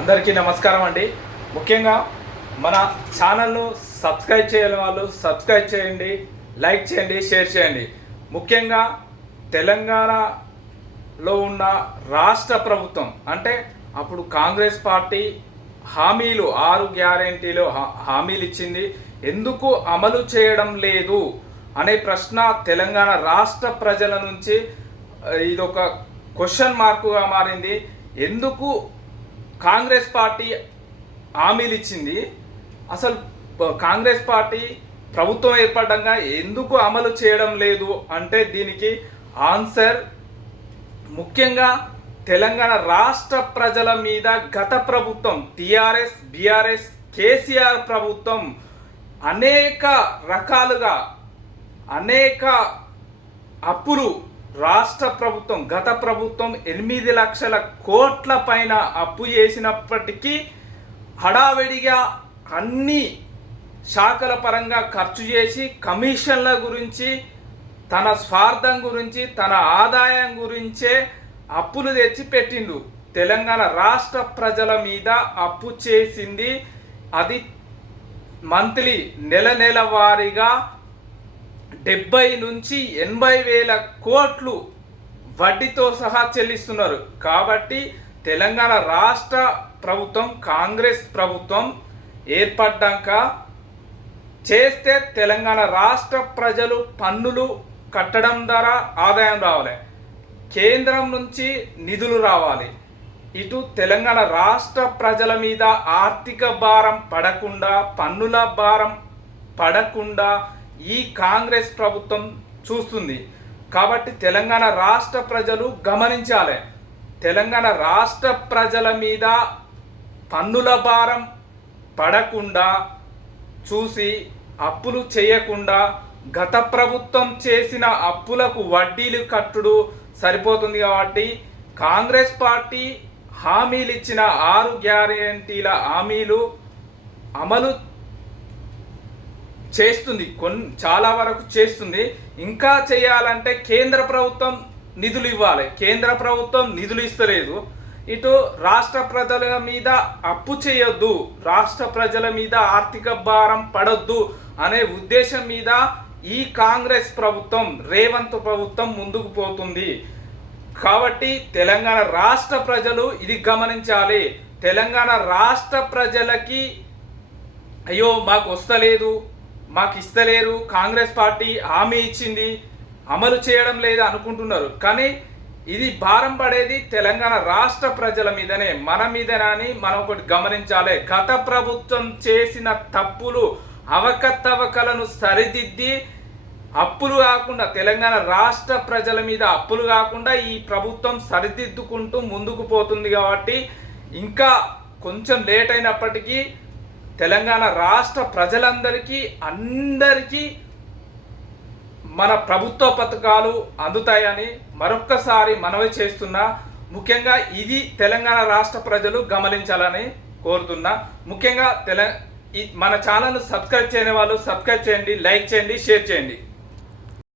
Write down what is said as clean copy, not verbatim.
అందరికీ నమస్కారం అండి. ముఖ్యంగా మన ఛానల్ను సబ్స్క్రైబ్ చేయని వాళ్ళు సబ్స్క్రైబ్ చేయండి, లైక్ చేయండి, షేర్ చేయండి. ముఖ్యంగా తెలంగాణలో ఉన్న రాష్ట్ర ప్రభుత్వం అంటే అప్పుడు కాంగ్రెస్ పార్టీ హామీలు 6 గ్యారెంటీలు హామీలు ఇచ్చింది, ఎందుకు అమలు చేయడం లేదు అనే ప్రశ్న తెలంగాణ రాష్ట్ర ప్రజల నుంచి ఇదొక క్వశ్చన్ మార్కుగా మారింది. ఎందుకు కాంగ్రెస్ పార్టీ హామీలు ఇచ్చింది, అసలు కాంగ్రెస్ పార్టీ ప్రభుత్వం ఏర్పడంగా ఎందుకు అమలు చేయడం లేదు అంటే దీనికి ఆన్సర్ ముఖ్యంగా తెలంగాణ రాష్ట్ర ప్రజల మీద గత ప్రభుత్వం టీఆర్ఎస్, బీఆర్ఎస్, కేసీఆర్ ప్రభుత్వం అనేక రకాలుగా అనేక అప్పులు రాష్ట్ర ప్రభుత్వం గత ప్రభుత్వం 8 లక్షల కోట్ల పైన అప్పు చేసినప్పటికీ హడావిడిగా అన్ని శాఖల పరంగా ఖర్చు చేసి కమిషన్ల గురించి, తన స్వార్థం గురించి, తన ఆదాయం గురించే అప్పులు తెచ్చి పెట్టిండు. తెలంగాణ రాష్ట్ర ప్రజల మీద అప్పు చేసింది. అది మంత్లీ నెల వారీగా 70 నుంచి 80 వేల కోట్లు వడ్డీతో సహా చెల్లిస్తున్నారు. కాబట్టి తెలంగాణ రాష్ట్ర ప్రభుత్వం కాంగ్రెస్ ప్రభుత్వం ఏర్పడ్డాక చేస్తే తెలంగాణ రాష్ట్ర ప్రజలు పన్నులు కట్టడం ద్వారా ఆదాయం రావాలి, కేంద్రం నుంచి నిధులు రావాలి. ఇటు తెలంగాణ రాష్ట్ర ప్రజల మీద ఆర్థిక భారం పడకుండా, పన్నుల భారం పడకుండా ఈ కాంగ్రెస్ ప్రభుత్వం చూస్తుంది. కాబట్టి తెలంగాణ రాష్ట్ర ప్రజలు గమనించాలి. తెలంగాణ రాష్ట్ర ప్రజల మీద పన్నుల భారం పడకుండా చూసి అప్పులు చేయకుండా గత ప్రభుత్వం చేసిన అప్పులకు వడ్డీలు కట్టుడు సరిపోతుంది. కాబట్టి కాంగ్రెస్ పార్టీ హామీలు ఇచ్చిన 6 గ్యారెంటీల హామీలు అమలు చేస్తుంది, చాలా వరకు చేస్తుంది. ఇంకా చేయాలంటే కేంద్ర ప్రభుత్వం నిధులు ఇవ్వాలి. కేంద్ర ప్రభుత్వం నిధులు ఇస్తలేదు. ఇటు రాష్ట్ర ప్రజల మీద అప్పు చేయొద్దు, రాష్ట్ర ప్రజల మీద ఆర్థిక భారం పడొద్దు అనే ఉద్దేశం మీద ఈ కాంగ్రెస్ ప్రభుత్వం, రేవంత్ ప్రభుత్వం ముందుకు పోతుంది. కాబట్టి తెలంగాణ రాష్ట్ర ప్రజలు ఇది గమనించాలి. తెలంగాణ రాష్ట్ర ప్రజలకి అయ్యో మాకు వస్తలేదు, మాకు ఇస్తలేరు, కాంగ్రెస్ పార్టీ హామీ ఇచ్చింది అమలు చేయడం లేదు అనుకుంటున్నారు. కానీ ఇది భారం పడేది తెలంగాణ రాష్ట్ర ప్రజల మీదనే, మన మీదనే అని మనం ఒకటి గమనించాలి. గత ప్రభుత్వం చేసిన తప్పులు, అవకతవకలను సరిదిద్ది అప్పులు కాకుండా, తెలంగాణ రాష్ట్ర ప్రజల మీద అప్పులు కాకుండా ఈ ప్రభుత్వం సరిదిద్దుకుంటూ ముందుకు పోతుంది. కాబట్టి ఇంకా కొంచెం లేట్ అయినప్పటికీ తెలంగాణ రాష్ట్ర ప్రజలందరికీ అందరికీ మన ప్రభుత్వ పథకాలు అందుతాయని మరొక్కసారి మనవి చేస్తున్నా. ముఖ్యంగా ఇది తెలంగాణ రాష్ట్ర ప్రజలు గమనించాలని కోరుతున్నా. ముఖ్యంగా మన ఛానల్ను సబ్స్క్రైబ్ చేయని వాళ్ళు సబ్స్క్రైబ్ చేయండి, లైక్ చేయండి, షేర్ చేయండి.